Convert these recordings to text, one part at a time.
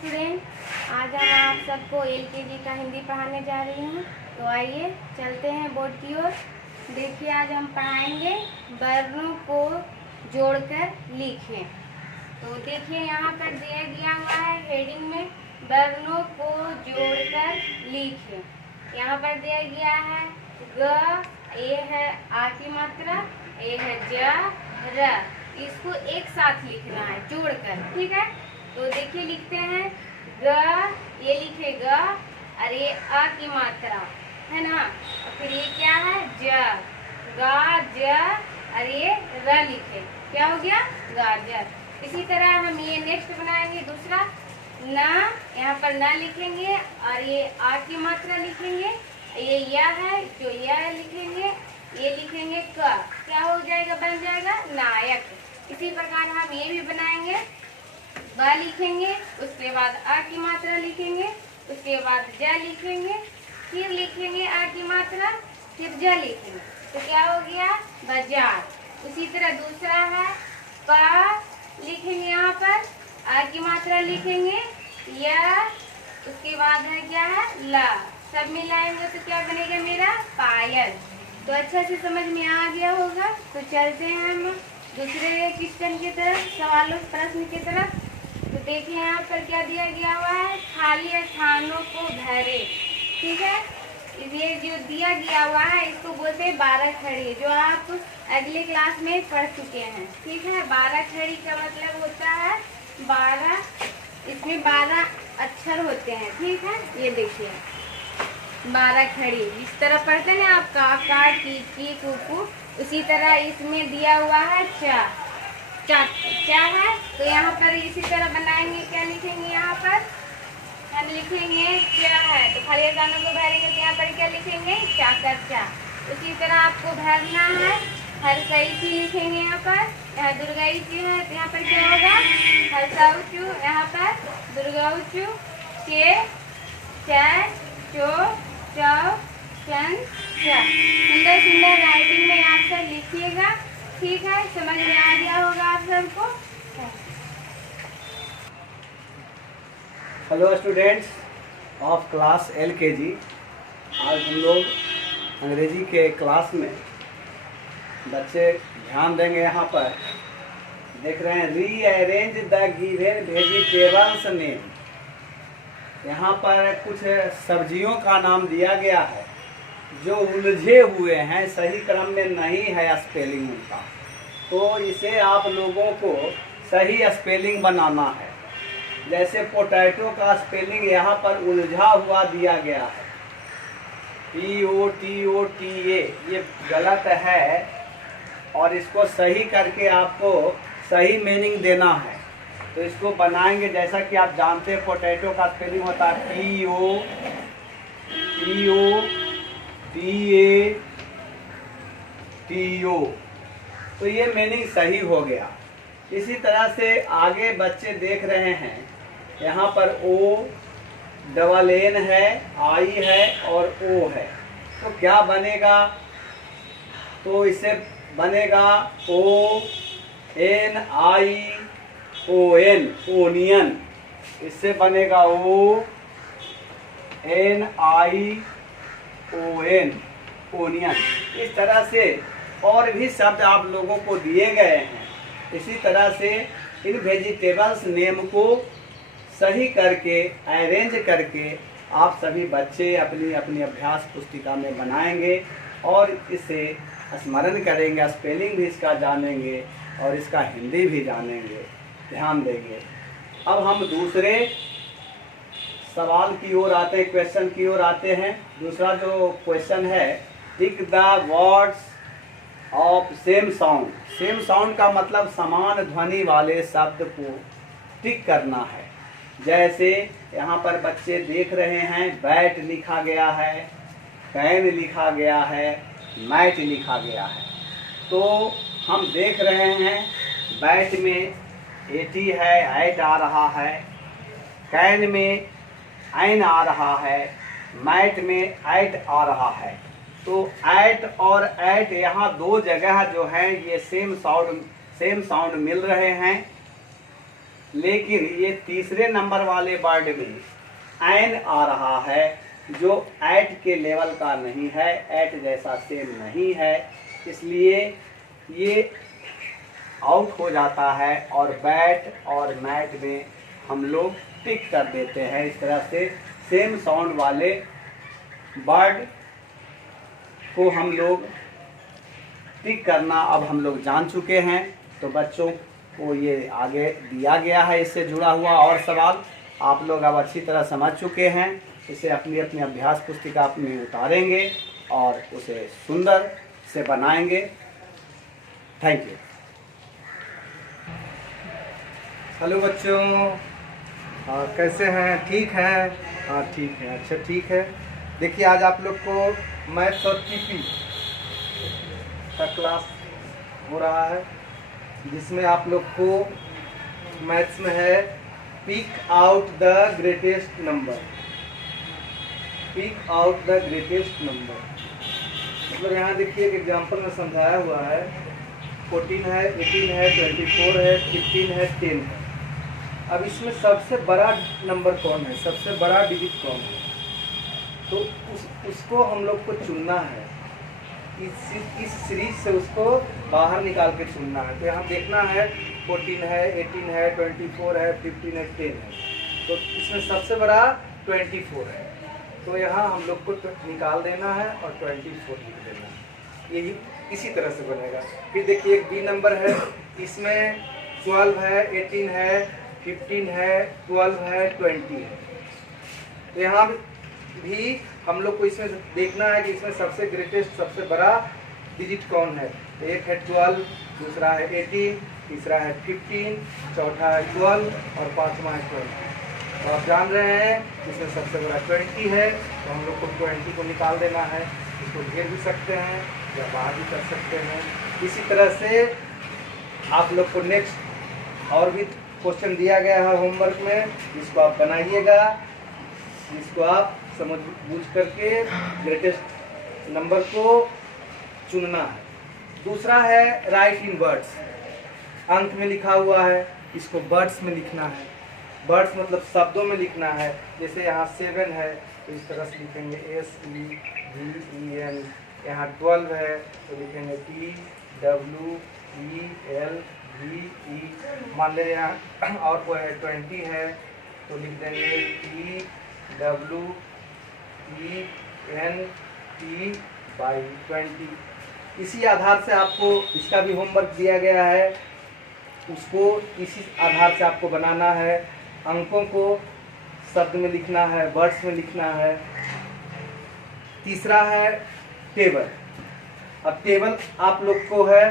Student, आज हम आप सबको एलकेजी का हिंदी पढ़ाने जा रही हूँ। तो आइए चलते हैं बोर्ड की ओर। देखिए, आज हम पढ़ाएंगे वर्णों को जोड़कर लिखें। तो देखिए, यहाँ पर दिया गया हुआ है हेडिंग में वर्णों को जोड़कर लिखें। यहाँ पर दिया गया है ग, ए है आ की मात्रा, ए है ज, र। इसको एक साथ लिखना है जोड़कर, ठीक है। तो देखिए लिखते हैं ग, ये लिखे ग और ये अ की मात्रा है ना, और फिर ये क्या है ज, गा ज और ये र लिखे, क्या हो गया गाजर। इसी तरह हम ये नेक्स्ट बनाएंगे दूसरा न, यहाँ पर न लिखेंगे और ये आ की मात्रा लिखेंगे, ये या है जो या लिखेंगे, ये लिखेंगे क, क्या हो जाएगा बन जाएगा नायक। इसी प्रकार हम ये भी बनाएंगे, ब लिखेंगे, उसके बाद आ की मात्रा लिखेंगे, उसके बाद ज लिखेंगे, फिर लिखेंगे आ की मात्रा, फिर ज लिखेंगे, तो क्या हो गया बाजार। उसी तरह दूसरा है प लिखेंगे, यहाँ पर आ की मात्रा लिखेंगे, या उसके बाद है क्या है ला, सब मिलाएंगे तो क्या बनेगा मेरा पायल। तो अच्छा से समझ में आ गया होगा। तो चलते हैं हम दूसरे क्वेश्चन की तरफ, सवालों प्रश्न की तरफ। तो देखिए यहाँ पर क्या दिया गया हुआ है, खाली स्थानों को भरे, ठीक है। ये जो दिया गया हुआ है इसको बोलते हैं 12 खड़ी, जो आप अगले क्लास में पढ़ चुके हैं, ठीक है। 12 खड़ी का मतलब होता है 12, इसमें 12 अक्षर होते हैं, ठीक है। ये देखिए 12 खड़ी, जिस तरह पढ़ते हैं आप का की कू, उसी तरह इसमें दिया हुआ है क्या है। तो यहाँ पर इसी तरह बनाएंगे, क्या लिखेंगे, यहाँ पर हम लिखेंगे क्या है, तो खाली स्थानों को भरेंगे तो यहाँ पर क्या लिखेंगे चाकर चा। उसी तरह आपको भरना है हर्षई की लिखेंगे, यहाँ पर यहाँ दुर्गाई की है तो यहाँ पर क्या होगा हर्षाउचू, यहाँ पर दुर्गाउचू के चो चौ सन चा। सुंदर सुंदर राइटिंग में आप सब लिखिएगा, ठीक है। समझ में आ गया होगा आप सबको। Hello students of class LKG। आज हम लोग अंग्रेजी के क्लास में बच्चे ध्यान देंगे। यहाँ पर देख रहे हैं rearrange the given vegetables name. यहाँ पर कुछ सब्जियों का नाम दिया गया है जो उलझे हुए हैं, सही क्रम में नहीं है स्पेलिंग उनका, तो इसे आप लोगों को सही स्पेलिंग बनाना है। जैसे पोटैटो का स्पेलिंग यहाँ पर उलझा हुआ दिया गया है, POTOTA, ये गलत है और इसको सही करके आपको सही मीनिंग देना है। तो इसको बनाएंगे, जैसा कि आप जानते हैं पोटैटो का स्पेलिंग होता है POTATO, तो ये मीनिंग सही हो गया। इसी तरह से आगे बच्चे देख रहे हैं, यहाँ पर ONN है, I है और O है, तो क्या बनेगा, तो इसे बनेगा ONION, ओनियन। इससे बनेगा ONION, ओनियन। इस तरह से और भी शब्द आप लोगों को दिए गए हैं। इसी तरह से इन वेजिटेबल्स नेम को सही करके अरेंज करके आप सभी बच्चे अपनी अपनी अभ्यास पुस्तिका में बनाएंगे और इसे स्मरण करेंगे, स्पेलिंग भी इसका जानेंगे और इसका हिंदी भी जानेंगे, ध्यान देंगे। अब हम दूसरे सवाल की ओर आते हैं, क्वेश्चन की ओर आते हैं। दूसरा जो क्वेश्चन है, tick the words of same sound. Same sound का मतलब समान ध्वनि वाले शब्द को टिक करना है। जैसे यहाँ पर बच्चे देख रहे हैं, बैट लिखा गया है, पेन लिखा गया है, मैट लिखा गया है। तो हम देख रहे हैं बैट में 80 है, 8 आ रहा है, कैन में ऐन आ रहा है, मैट में 8 आ रहा है। तो 8 और 8 यहाँ दो जगह जो है ये सेम साउंड मिल रहे हैं। लेकिन ये तीसरे नंबर वाले वर्ड में एन आ रहा है जो एट के लेवल का नहीं है, एट जैसा सेम नहीं है, इसलिए ये आउट हो जाता है और बैट और मैट में हम लोग टिक कर देते हैं। इस तरह से सेम साउंड वाले वर्ड को हम लोग टिक करना अब हम लोग जान चुके हैं। तो बच्चों को ये आगे दिया गया है, इससे जुड़ा हुआ और सवाल आप लोग अब अच्छी तरह समझ चुके हैं। इसे अपनी अपनी अभ्यास पुस्तिका अपनी उतारेंगे और उसे सुंदर से बनाएंगे। Thank you. हेलो बच्चों, कैसे हैं? ठीक हैं? हाँ ठीक है, अच्छा ठीक है। देखिए आज आप लोग को मैथ्स और पीपी का क्लास हो रहा है, जिसमें आप लोग को मैथ्स में है pick out the greatest number. Pick out the greatest number मतलब यहाँ देखिए एक एग्जाम्पल में समझाया हुआ है। 14 है, 18 है, 24 है, 15 है, 10 है। अब इसमें सबसे बड़ा नंबर कौन है, सबसे बड़ा डिजिट कौन है, तो उसको हम लोग को चुनना है। इस सीरीज से उसको बाहर निकाल के चुनना है। तो यहाँ देखना है 14 है, 18 है, 24 है, 15 है, 10 है। तो इसमें सबसे बड़ा 24 है, तो यहाँ हम लोग को निकाल देना है और 24 लिख देना है। यही इसी तरह से बनेगा। फिर देखिए एक बी नंबर है, इसमें 12 है, 18 है, 15 है, 12 है, 20 है। तो यहाँ भी हम लोग को इसमें देखना है कि इसमें सबसे ग्रेटेस्ट, सबसे बड़ा डिजिट कौन है। तो एक है 12, दूसरा है 18, तीसरा है 15, चौथा है 12 और पांचवा है 20। तो आप जान रहे हैं इसमें सबसे बड़ा 20 है, तो हम लोग को 20 को निकाल देना है। इसको घेर भी सकते हैं या बाहर भी कर सकते हैं। इसी तरह से आप लोग को नेक्स्ट और भी क्वेश्चन दिया गया है होमवर्क में, जिसको आप बनाइएगा, जिसको आप समझ बूझ करके ग्रेटेस्ट नंबर को चुनना है। दूसरा है राइट इन वर्ड्स, अंक में लिखा हुआ है, इसको वर्ड्स में लिखना है। वर्ड्स मतलब शब्दों में लिखना है। जैसे यहाँ 7 है तो इस तरह से लिखेंगे SEVEN। यहाँ 12 है तो लिखेंगे TWELVE। मान ले यहाँ और कोई है 20 है तो लिख देंगे TWENT/20। इसी आधार से आपको इसका भी होमवर्क दिया गया है, उसको इसी आधार से आपको बनाना है। अंकों को शब्द में लिखना है, वर्ड्स में लिखना है। तीसरा है टेबल। अब टेबल आप लोग को है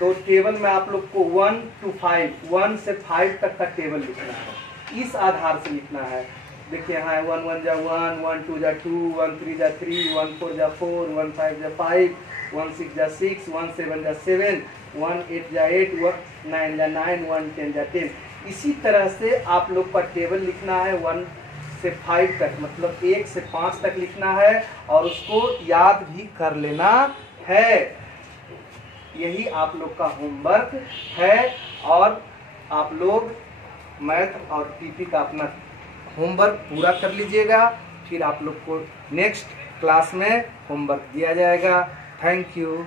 तो टेबल में आप लोग को 1 to 5, 1 से 5 तक का टेबल लिखना है। इस आधार से लिखना है। देखिए यहाँ 1 1 जा 1, 1 2 जा 2, 1 3 जा 3, 1 4 जा 4, 1 5 जा 5, 1 6 जा 6, 1 7 जा 7, 1 8 जा 8, 1 9 जा 9, 1 10 जा 10। इसी तरह से आप लोग का टेबल लिखना है 1 से 5 तक, मतलब 1 से 5 तक लिखना है और उसको याद भी कर लेना है। यही आप लोग का होमवर्क है और आप लोग मैथ और पीपी का अपना होमवर्क पूरा कर लीजिएगा। फिर आप लोग को नेक्स्ट क्लास में होमवर्क दिया जाएगा। Thank you.